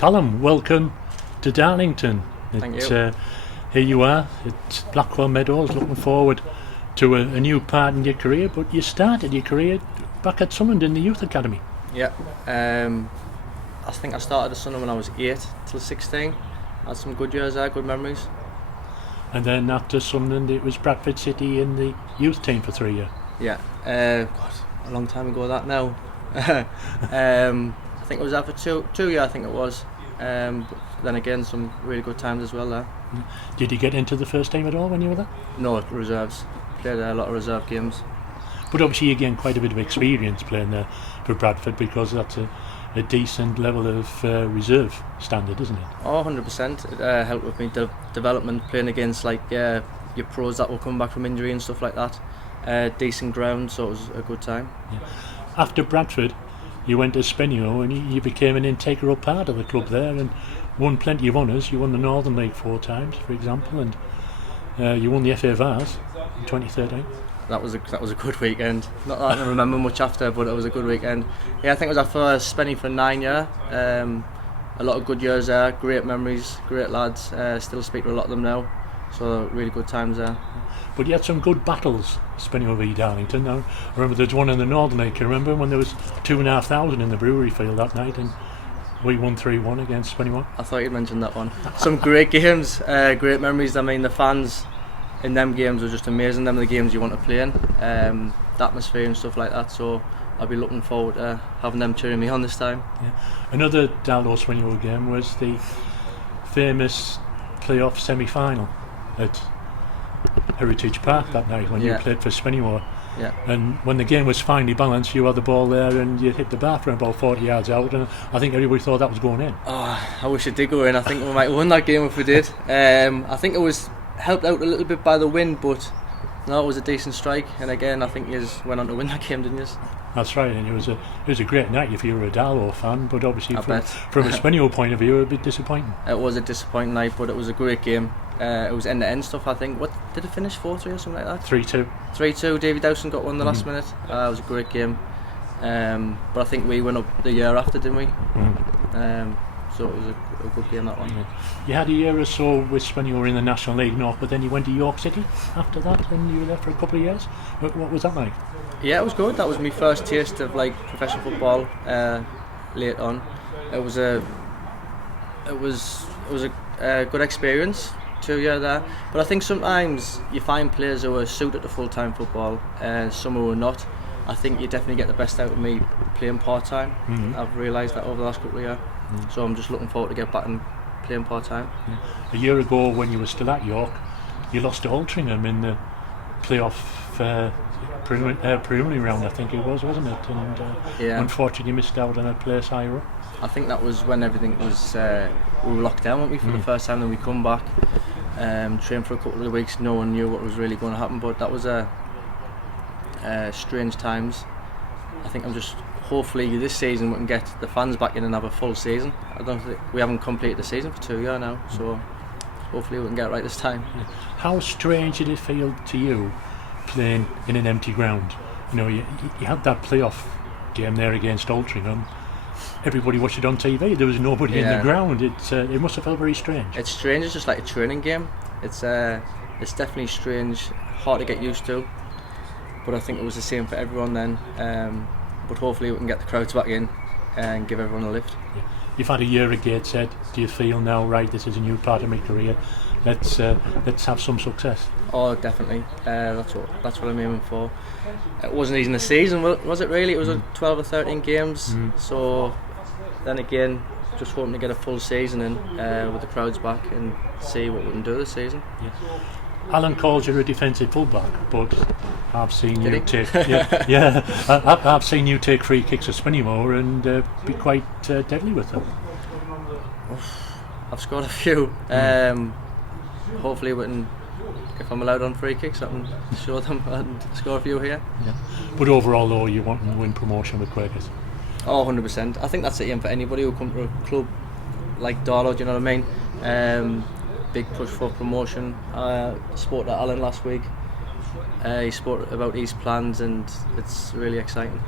Kallum, welcome to Darlington. Thank you. Here you are at Blackwell Meadows, looking forward to a new part in your career, but you started your career back at Sunderland in the Youth Academy. Yeah, I think I started at Sunderland when I was 8 till 16. Had some good years there, good memories. And then after Sunderland it was Bradford City in the youth team for 3 years. Yeah, God, a long time ago that now. I think it was there for two years, I think it was. But then again, some really good times as well there. Did you get into the first team at all when you were there? No, reserves. Played a lot of reserve games. But obviously you gained quite a bit of experience playing there for Bradford, because that's a decent level of reserve standard, isn't it? Oh, 100%. It helped with me development, playing against your pros that will come back from injury and stuff like that. Decent ground, so it was a good time. Yeah. After Bradford, you went to Spennymoor and you became an integral part of the club there and won plenty of honours. You won the Northern League 4 times, for example, and you won the FA Vase in 2013. That was a good weekend. Not that I can remember much after, but it was a good weekend. Yeah, I think it was our first Spenny for 9 years. A lot of good years there, great memories, great lads. Still speak to a lot of them now, so really good times there. But you had some good battles, Spennymoor v Darlington. I remember there's one in the Northern League. Can you remember when there was 2,500 in the Brewery Field that night and we won 3-1 against Spennymoor? I thought you'd mentioned that one. Some great games, great memories. I mean, the fans in them games were just amazing. Them are the games you want to play in, the atmosphere and stuff like that. So I'll be looking forward to having them cheering me on this time. Yeah. Another Darlow Spennymoor game was the famous playoff semi-final at Heritage Park that night when you played for Spennymoor. Yeah. And when the game was finally balanced, you had the ball there and you hit the bar from about 40 yards out, and I think everybody thought that was going in. Oh, I wish it did go in. I think we might have won that game if we did. I think it was helped out a little bit by the wind, but no, it was a decent strike. And again, I think you went on to win that game, didn't you? That's right, and it was a great night if you were a Darlow fan, but obviously from a Spennymoor point of view, a bit disappointing. It was a disappointing night, but it was a great game. It was end-to-end stuff, I think. What did it finish, 4-3 or something like that? 3-2. 3-2. Davy Dowson got one in the last minute. It was a great game. But I think we went up the year after, didn't we? So it was a good game, that one. Yeah. You had a year or so with Spennymoor in the National League North, but then you went to York City after that, and you were there for a couple of years. What was that like? Yeah, it was good. That was my first taste of professional football. Late on, it was a good experience. 2 years there, but I think sometimes you find players who are suited to full-time football, some who are not. I think you definitely get the best out of me playing part-time. I've realised that over the last couple of years. So I'm just looking forward to get back and playing part-time. A year ago, when you were still at York, you lost to Altrincham in the playoff preliminary round, I think it was, wasn't it? And unfortunately you missed out on a place higher up. I think that was when everything was we were locked down, weren't we, for the first time. Then we come back, trained for a couple of weeks. No one knew what was really going to happen, but that was strange times. I think hopefully this season we can get the fans back in and have a full season. I don't think we haven't completed the season for 2 years now, so hopefully we can get it right this time. How strange did it feel to you playing in an empty ground? You know, you had that playoff game there against Altrincham. Everybody watched it on TV. There was nobody in the ground. It must have felt very strange. It's strange. It's just like a training game. It's definitely strange, hard to get used to. But I think it was the same for everyone then. But hopefully we can get the crowds back in and give everyone a lift. Yeah. You've had a year at Gateshead. Do you feel now, right, this is a new part of my career, let's have some success? Oh, definitely. That's what I'm aiming for. It wasn't even a season, was it really? It was 12 or 13 games. So then again, just hoping to get a full season in with the crowds back and see what we can do this season. Yeah. Alan calls you a defensive fullback, but I've seen you take I've seen you take free kicks at Spennymoor and be quite deadly with them. I've scored a few. Hopefully we can, if I'm allowed on free kicks, I can show them and score a few here. Yeah. But overall though, you want to win promotion with Quakers? Oh, 100%. I think that's the aim for anybody who comes to a club like Darlow, do you know what I mean? Big push for promotion. Spoke to Alan last week. He spoke about his plans and it's really exciting.